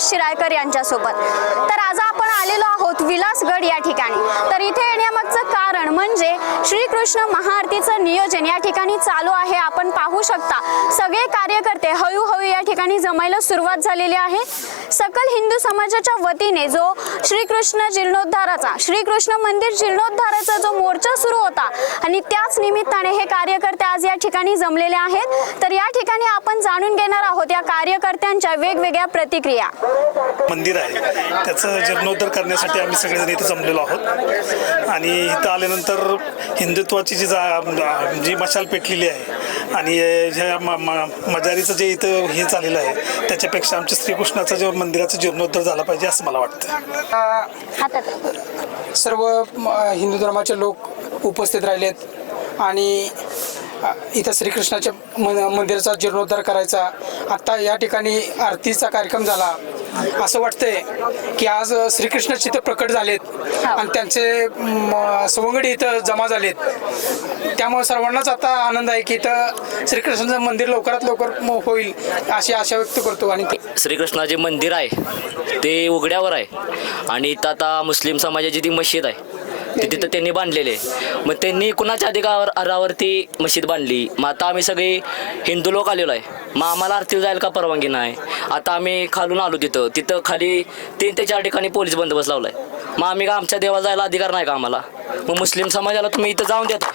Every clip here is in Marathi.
यश शिरायकर यांच्यासोबत. तर आज आपण आलेलो आहोत विलासगड या ठिकाणी. तर इथे येण्यामागचं कारण म्हणजे श्रीकृष्ण महाआरतीचं नियोजन या ठिकाणी चालू आहे. आपण पाहू शकता सगळे कार्यकर्ते हळूहळू या ठिकाणी जमायला सुरुवात झालेली आहे. सकल हिंदू समाजाच्या वतीने जो श्रीकृष्ण जीर्णोद्धाराचा श्रीकृष्ण मंदिर जीर्णोद्धाराचा जो मोर्चा सुरू होता. आणि त्याच निमित्ताने हे कार्यकर्ते आज या ठिकाणी जमलेले आहेत. तर या ठिकाणी आपण जाणून घेणार आहोत या कार्यकर्त्यांच्या वेगवेगळ्या प्रतिक्रिया. मंदिर आहे. त्याचं जीर्णोद्धार करण्यासाठी आम्ही सगळेजण इथे जमलेलो आहोत. आणि इथं आल्यानंतर हिंदुत्वाची जी जा जी मशाल पेटलेली आहे आणि ह्या म- म- मजारीचं जे इथं हे झालेलं आहे त्याच्यापेक्षा आमच्या श्रीकृष्णाचं जे मंदिराचं जीर्णोद्धार झाला पाहिजे असं मला वाटतं. हातात. सर्व हिंदू धर्माचे लोक उपस्थित राहिलेत आणि इथं श्रीकृष्णाच्या मंदिराचा जीर्णोद्धार करायचा. आत्ता या ठिकाणी आरतीचा कार्यक्रम झाला. असं वाटतंय की आज श्रीकृष्ण तिथं प्रकट झालेत आणि त्यांचे म, सवंगडी इथं जमा झालेत. त्यामुळे सर्वांनाच आता आनंद आहे की इथं श्रीकृष्णाचं मंदिर लवकरात लवकर होईल अशी आशा व्यक्त करतो. आणि श्रीकृष्णाचे मंदिर आहे ते उघड्यावर आहे. आणि इथं आता मुस्लिम समाजाची ती मशीद आहे. ते तिथं त्यांनी बांधलेले. आहे मग त्यांनी कुणाच्या अधिकारावर अरावरती मशीद बांधली? मग आता आम्ही सगळे हिंदू लोक आलेलो आहे. मग आम्हाला आरतीला जायला का परवानगी नाही? आता आम्ही खालून आलो तिथं. तिथं खाली तीन ते चार ठिकाणी पोलीस बंदोबस्त लावलाय. मग आम्ही का आमच्या देवाला जायला अधिकार नाही का आम्हाला? मग मुस्लिम समाजाला तुम्ही इथं जाऊन देता.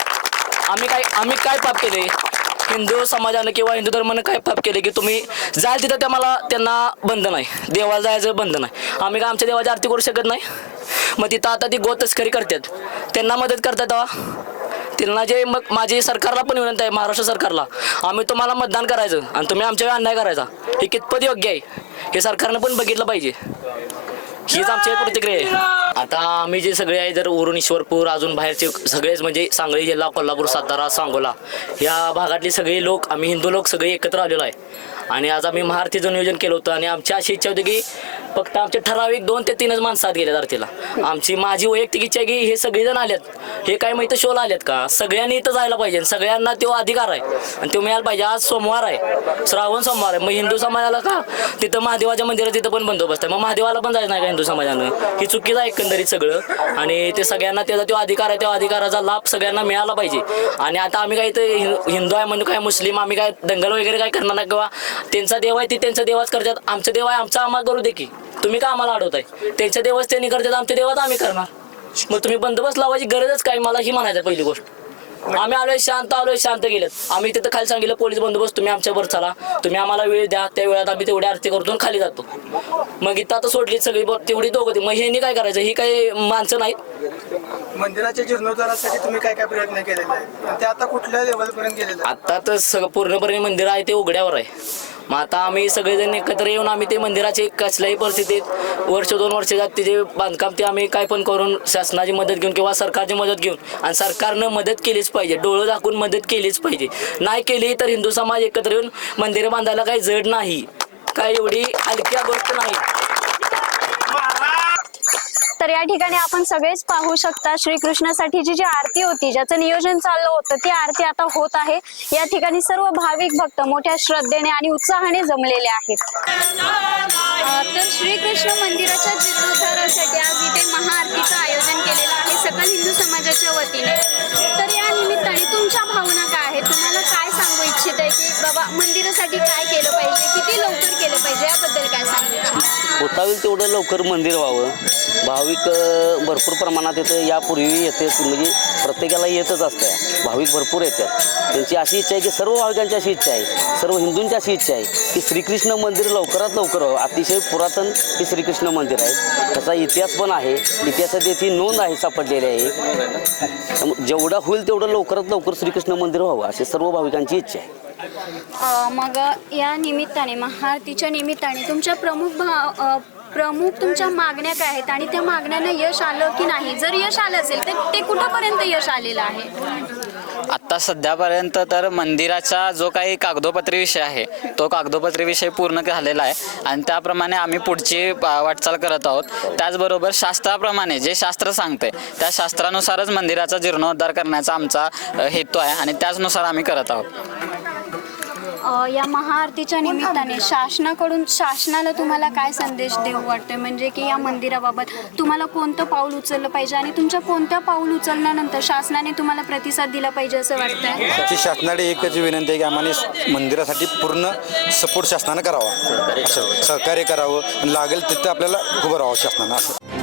आम्ही काय आम्ही काय पाप केले? हिंदू समाजानं किंवा हिंदू धर्मानं काय पाप केले की तुम्ही जाल तिथं त्या मला त्यांना बंधन आहे. देवाला जायचं बंधन आहे. आम्ही काय आमच्या देवाची आरती करू शकत नाही? मग तिथं आता ती गो तस्करी करतात. त्यांना मदत करतात तेव्हा. त्यांना जे मग माझी सरकारला पण विनंती आहे महाराष्ट्र सरकारला. आम्ही तुम्हाला मतदान करायचं आणि तुम्ही आमच्याकडे अन्याय करायचा. हे कितपत योग्य आहे? हे सरकारनं पण बघितलं पाहिजे. हीच आमची प्रतिक्रिया आहे. आता आम्ही जे सगळे आहे जर उरून ईश्वरपूर अजून बाहेरचे सगळेच म्हणजे सांगली जिल्हा कोल्हापूर सातारा सांगोला या भागातले सगळे लोक आम्ही हिंदू लोक सगळे एकत्र आलेलो आहे. आणि आज आम्ही महाआरतीचं नियोजन केलं होतं आणि आमची अशी इच्छा होती की फक्त आमचे ठराविक दोन ते तीनच माणसं आत गेल्यात आरतीला आमची माझी वैयक्तिक इच्छा आहे की हे सगळेजण आलेत. हे काय माहिती शोला आलेत का? सगळ्यांनी इथं जायला पाहिजे. सगळ्यांना तो अधिकार आहे. आणि तो मिळायला पाहिजे. आज सोमवार आहे. श्रावण सोमवार आहे. मग हिंदू समाजाला का? तिथं महादेवाच्या मंदिरात तिथं पण बंदोबस्त आहे. मग महादेवाला पण जायचं नाही का हिंदू समाजानं? ही चुकीचं आहे एकंदरीत सगळं. आणि ते सगळ्यांना त्याचा तो अधिकार आहे. त्या अधिकाराचा लाभ सगळ्यांना मिळाला पाहिजे. आणि आता आम्ही काय इथं हिंदू आहे म्हणून काय मुस्लिम आम्ही काय दंगल वगैरे काय करणार नाही किंवा त्यांचा देव आहे ती त्यांचा देवाच करतात. आमचं देव आहे आमचा आम्हाला करू दे की. तुम्ही का आम्हाला अडवताय. त्यांच्या देवाच त्यांनी करतात आमच्या देवात आम्ही करणार. मग तुम्ही बंदोबस्त लावायची गरजच काय? मला ही म्हणायचं पहिली गोष्ट. आम्ही आलोय शांत आलोय शांत गेलेत. आम्ही तिथं खाली सांगितलं पोलीस बंदोबस्त तुम्ही आमच्यावर चला. तुम्ही आम्हाला वेळ द्या. त्या वेळात आम्ही तेवढी आरती करतो खाली जातो. मग इथं आता सोडली सगळी तेवढी दोघं मग ह्यांनी काय करायचं? ही काही माणसं नाहीत. मंदिराच्या जीर्णोद्धारासाठी तुम्ही काय काय प्रयत्न केलेले ते आता कुठल्या लेवलपर्यंत गेलेले आहेत? आता तर सगळं पूर्णपणे मंदिर आहे ते उघड्यावर आहे. मग आता आम्ही सगळेजण एकत्र येऊन आम्ही ते मंदिराचे कसल्याही परिस्थितीत वर्ष दोन वर्ष जात त्याचे बांधकाम ते आम्ही काय पण करून शासनाची मदत घेऊन किंवा सरकारची मदत घेऊन आणि सरकारनं मदत केलीच पाहिजे. डोळं दाखवून मदत केलीच पाहिजे. नाही केली तर हिंदू समाज एकत्र येऊन मंदिरं बांधायला काही जड नाही. काय एवढी हलक्या गोष्ट नाही. तर या ठिकाणी आपण सगळेच पाहू शकता श्रीकृष्णासाठीची जी आरती होती ज्याचं नियोजन चाललं होतं ती आरती आता होत आहे. या ठिकाणी सर्व भाविक भक्त मोठ्या श्रद्धेने आणि उत्साहाने जमलेले आहेत. तर श्रीकृष्ण मंदिराच्या जीर्णोद्धारासाठी आज इथे महाआरतीचं आयोजन केलेलं आहे सकल हिंदू समाजाच्या वतीने. तर या निमित्ताने तुमच्या भावना काय आहेत? तुम्हाला काय सांगू इच्छित आहे की बाबा मंदिरासाठी काय केलं पाहिजे? किती लवकर केलं पाहिजे? याबद्दल काय सांग होता होईल तेवढं लवकर मंदिर व्हावं. भाविक भरपूर प्रमाणात येतं यापूर्वी येते. म्हणजे प्रत्येकाला येतच असतं भाविक भरपूर येतात. त्यांची अशी इच्छा आहे की सर्व भाविकांची अशी इच्छा आहे. सर्व हिंदूंची अशी इच्छा आहे की श्रीकृष्ण मंदिर लवकरात लवकर व्हावं. अतिशय पुरातन हे श्रीकृष्ण मंदिर आहे. त्याचा इतिहास पण आहे. इतिहासात याची नोंद आहे सापडलेली आहे. जेवढा जेवढं होईल तेवढं लवकरात लवकर श्रीकृष्ण मंदिर व्हावं अशी सर्व भाविकांची इच्छा आहे. मग या निमित्ताने महाआरतीच्या निमित्ताने तुमच्या प्रमुख भाव प्रमुख तुमच्या मागण्या काय आहेत? आणि त्या मागण्यांना यश आलं की नाही? जर यश आलं असेल तर ते कुठंपर्यंत यश आलेलं आहे? आत्ता सध्यापर्यंत तर मंदिराचा जो काही कागदोपत्री विषय आहे तो कागदोपत्री विषय पूर्ण झालेला आहे. आणि त्याप्रमाणे आम्ही पुढची वाटचाल करत आहोत. त्याचबरोबर शास्त्राप्रमाणे जे शास्त्र सांगते त्या शास्त्रानुसारच मंदिराचा जीर्णोद्धार करण्याचा आमचा हेतू आहे. आणि त्याचनुसार आम्ही करत आहोत. अ, या महाआरतीच्या निमित्ताने शासनाकडून शासनाला तुम्हाला काय संदेश देऊ वाटतोय? म्हणजे की या मंदिराबाबत तुम्हाला कोणतं पाऊल उचललं पाहिजे आणि तुमच्या कोणत्या पाऊल उचलल्यानंतर शासनाने तुम्हाला प्रतिसाद दिला पाहिजे असं वाटतंय? आमची शासनाकडे एकच विनंती आहे की आम्हाला मंदिरासाठी पूर्ण सपोर्ट शासनानं करावा. असं सहकार्य करावं आणि लागेल तिथं आपल्याला उभं राहावं शासनानं. असं